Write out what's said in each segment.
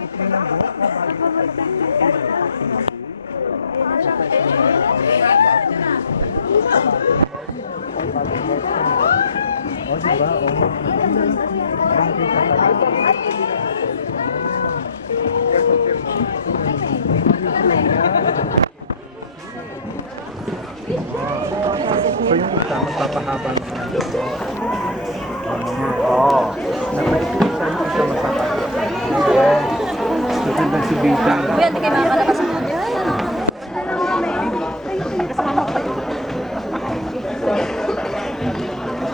Oh, diba? Oh. So yung isa, magpapahaba ng ano. Oo. Nagmaikli siya yung isa magpapahaba. Yes. Maganda si Vita. Kuya, hindi kayo makakalabas mo dyan.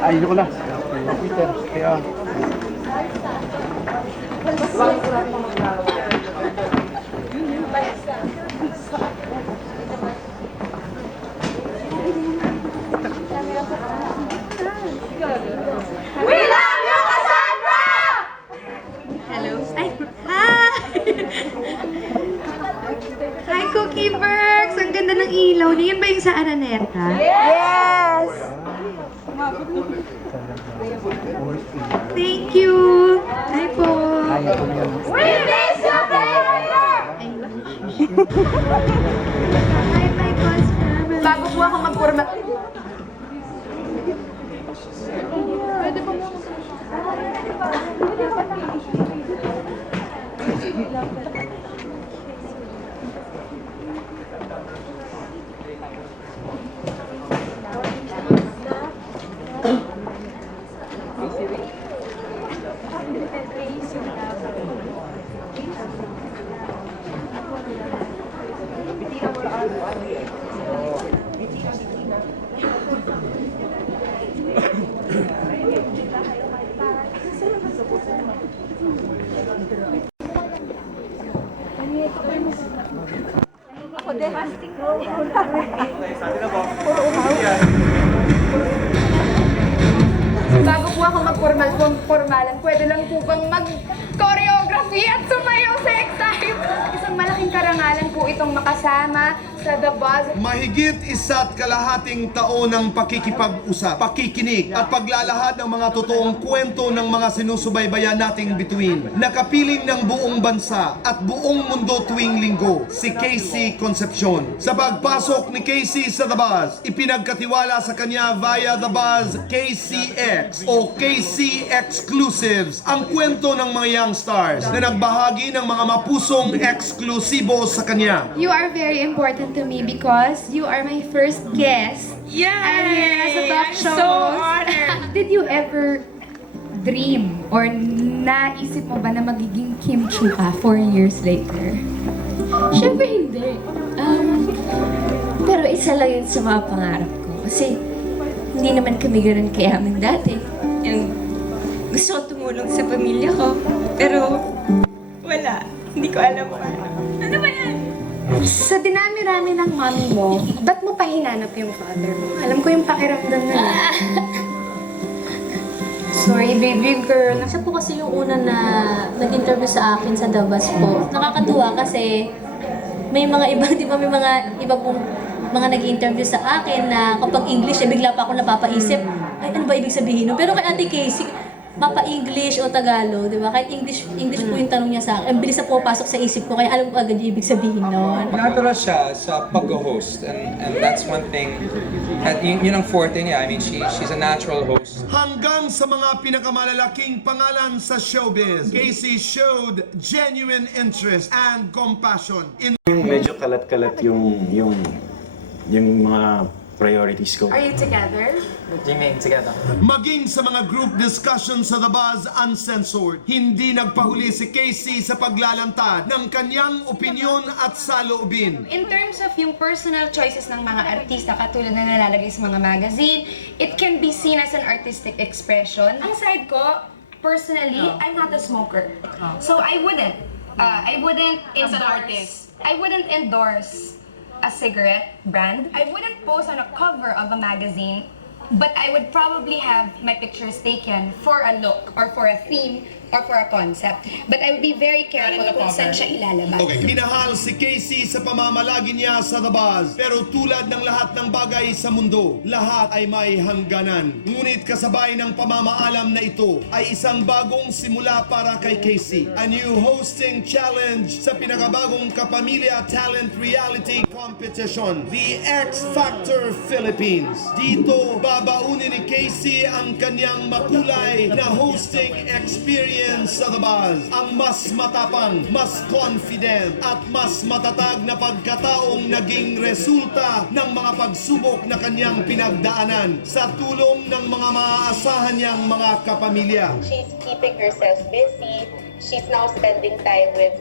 Ay, yun ko lang. Peter, kaya. We love you, Cassandra! Hello. Ay, hi! Hi, Cookie Berks! Ang ganda ng ilaw niyo. Yun ba yung sa Araneta? Yes! Thank you! Hi po! We miss you, baby! Hi, my close family! Bago po ako magpurma... Pwede po mo ako din. Bago po ako magformalan, pwede lang po bang mag-choreography at sumayaw sa Excite? Isang malaking karangalan po itong makasama sa The Buzz. Mahigit 1.5 taon ng pakikipag-usap, pakikinig at paglalahad ng mga totoong kwento ng mga sinusubaybayan nating bituin. Nakapiling ng buong bansa at buong mundo tuwing linggo, si Casey Concepcion. Sa pagpasok ni Casey sa The Buzz, ipinagkatiwala sa kanya via The Buzz KCX o KC Exclusives ang kwento ng mga young stars na nagbahagi ng mga mapusong eksklusibo sa kanya. You are very important to me because you are my first guest. Yay! I'm here as a talk show So host. honored. Did you ever dream or naisip mo ba na magiging Kim Chu ka 4 years later? Siyempre hindi. Pero isa lang yun sa mga pangarap ko. Kasi hindi naman kami ganun kayaman dati. Yung gusto ko tumulong sa pamilya ko. Pero wala. Hindi ko alam paano. Ano ba yan? Sa dinami-rami ng mommy mo, ba't mo pa hinanap yung father mo? Alam ko yung pakiramdam na yun. Sorry, baby girl. Siya po kasi yung una na nag-interview sa akin sa The Buzz po. Nakakatuwa kasi may mga iba, di ba, may mga iba pong mga nag-interview sa akin na kapag English, bigla pa ako napapaisip, ay, ano ba ibig sabihin nun? Pero kay Ate Casey, mapa-English o Tagalog, di ba? Kahit English po yung tanong niya sa akin. Ang bilis na pumapasok sa isip ko, kaya alam ko agad yung ibig sabihin nun. Natural siya sa pag-host and that's one thing. At yun ang forte niya. I mean, she's a natural host. Hanggang sa mga pinakamalalaking pangalan sa showbiz, Casey showed genuine interest and compassion in Yung medyo kalat-kalat yung mga priorities ko. Are you together? maging sa mga group discussions sa The Buzz Uncensored. Hindi nagpahuli si Casey sa paglalantad ng kanyang opinyon at saloobin. In terms of yung personal choices ng mga artista, katulad na nalalagay sa mga magazine, it can be seen as an artistic expression. Ang side ko, personally, I'm not a smoker. So I wouldn't endorse a cigarette brand. I wouldn't post on a cover of a magazine, but I would probably have my pictures taken for a look or for a theme or for a concept. But I would be very careful kung saan siya ilalabas. Okay. Minahal si Casey sa pamamalagi niya sa The Buzz. Pero tulad ng lahat ng bagay sa mundo, lahat ay may hangganan. Ngunit kasabay ng pamamaalam na ito ay isang bagong simula para kay Casey. A new hosting challenge sa pinakabagong Kapamilya Talent Reality Competition, The X Factor Philippines. Dito, babaunin ni Casey ang kanyang makulay na hosting experience sa The Buzz. Ang mas matapang, mas confident, at mas matatag na pagkataong naging resulta ng mga pagsubok na kanyang pinagdaanan sa tulong ng mga maaasahan niyang mga kapamilya. She's keeping herself busy. She's now spending time with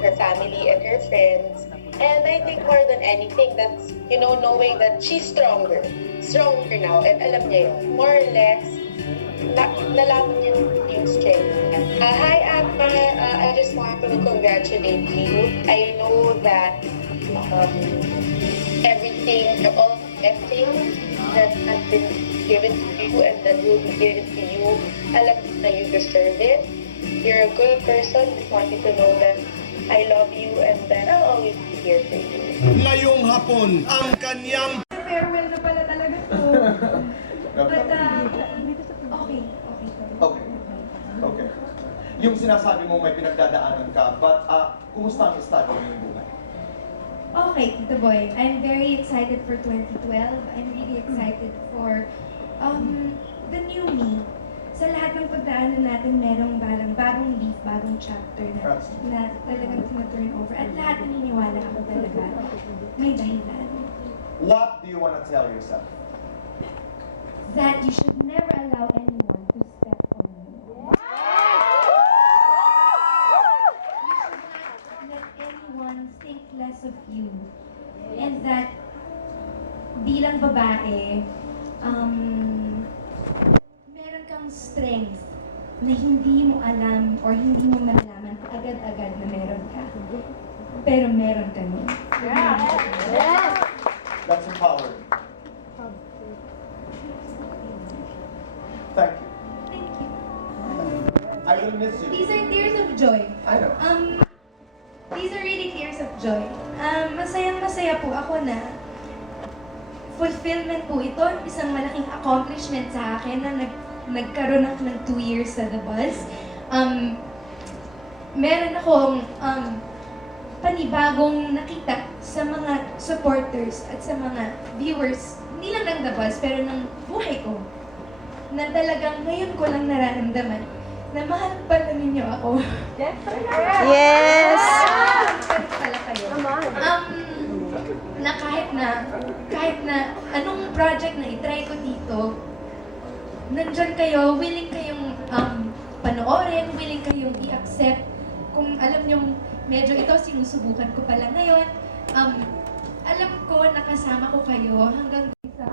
her family and her friends. And I think more than anything, that's, knowing that she's stronger now. And alam niya yun. More or less, nalaman niya yung strength niya. Hi, Akma. I just want to congratulate you. I know that all blessings that has been given to you and that will be given to you, alam na you deserve it. You're a good person. Just want you to know that I love you and that I'll always be here for you. Ngayong hapon, ang kanyang Farewell na pala talaga to. But, okay. Okay. Yung sinasabi mo may pinagdadaanan ka, but kumusta ang estado ng buhay? Okay, Tito Boy. I'm very excited for 2012. I'm really excited for the new me. Sa lahat ng pagdaanan natin, merong bagong leaf, bagong chapter na talagang tina-turn over. At lahat naniniwala ako talaga may dahilan. What do you want to tell yourself? That you should never allow anyone to step on you. You should not let anyone think less of you. And that bilang babae, meron kang strength na hindi mo alam or hindi mo malaman agad-agad na meron ka. Pero meron ka nun. That's empowering. Thank you. Thank you. I will miss you. These are tears of joy. I know. These are really tears of joy. Masayang-masaya po ako na fulfillment po ito, isang malaking accomplishment sa akin na nagkaroon ako ng 2 years sa The Buzz. Meron akong panibagong nakita sa mga supporters at sa mga viewers, hindi lang ng The Buzz, pero ng buhay ko. Na talagang ngayon ko lang nararamdaman na mahal pala ninyo ako. Yes! Mahal pala kayo. Na kahit na anong project na itry ko dito, nandyan kayo, willing kayong panoorin, willing kayong i-accept. Kung alam nyo, medyo ito sinusubukan ko pala ngayon, alam ko, nakasama ko kayo hanggang sa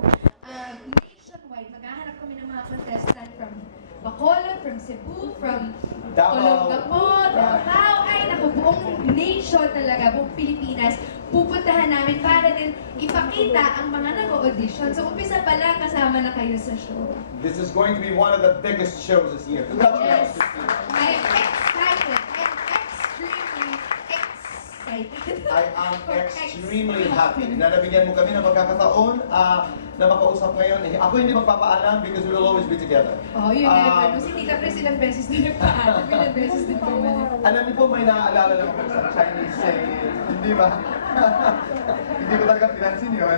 nationwide. Maghahanap kami ng mga contestant from Bacolod, from Cebu, from Olongapo, Davao, ay naku, buong nation talaga, buong Pilipinas, pupuntahan namin para din ipakita ang mga nag-audition. So, umpisa pa lang, kasama na kayo sa show. This is going to be one of the biggest shows this year. Yes. I am excited and extremely excited. I am extremely happy na nabigyan mo kami ng pagkakataon na makausap ngayon. Ako hindi magpapaalam because we will always be together. Oh, you never know. Si Tita Pres ilang beses din nagpaalam, ilang beses din bumalik. Alam niyo po, may naaalala lang ako sa Chinese saying, hindi ba? Hindi ko talaga pinansin yun.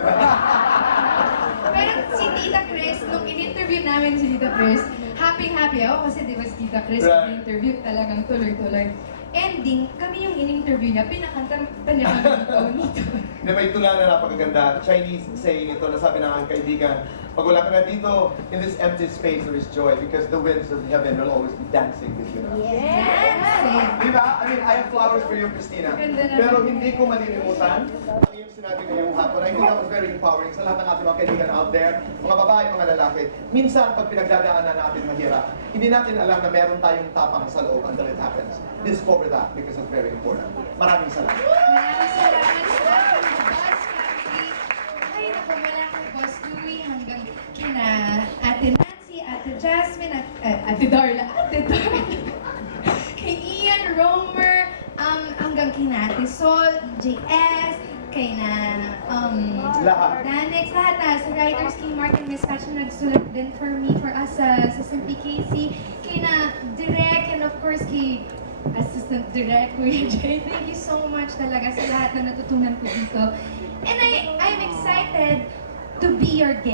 Pero si Tita Chris, nung in-interview namin si Tita Chris, happy-happy ako kasi di ba si Tita Chris, Right. in-interview talagang tuloy-tuloy. Ending, kami yung in-interview niya, pinakanta niya kami nito. Hindi, may tula na napakaganda. Chinese saying ito na sabi ng aking kaibigan, pag wala ka na dito, in this empty space there is joy because the winds of heaven will always be dancing with you. Yes! Di ba? I mean, I have flowers for you, Christina. Ganda naman. Pero hindi ko malilimutan ang iyong sinabi ngayong hapon. I think that was very empowering sa lahat ng ating mga kaibigan out there, mga babae, mga lalaki. Minsan, pag pinagdadaanan natin mahirap, hindi natin alam na meron tayong tapang sa loob until it happens. Discover that because it's very important. Maraming salamat. Maraming salamat sa aking Boss Family. Ay, naku, mula kay Boss Louie hanggang kina Ate Nancy, Ate Jasmine, Ate Darla, Romer, hanggang kay Ate Sol, JS, kay na Lahat. Danex, lahat na. Sa writers, kay Mark and Miss Pacha nagsulat din for us sa Simply Casey, kay na Direk, and of course kay Assistant Direk, Kuya Jay. Thank you so much talaga sa lahat na natutunan ko dito. And I'm excited to be your guest.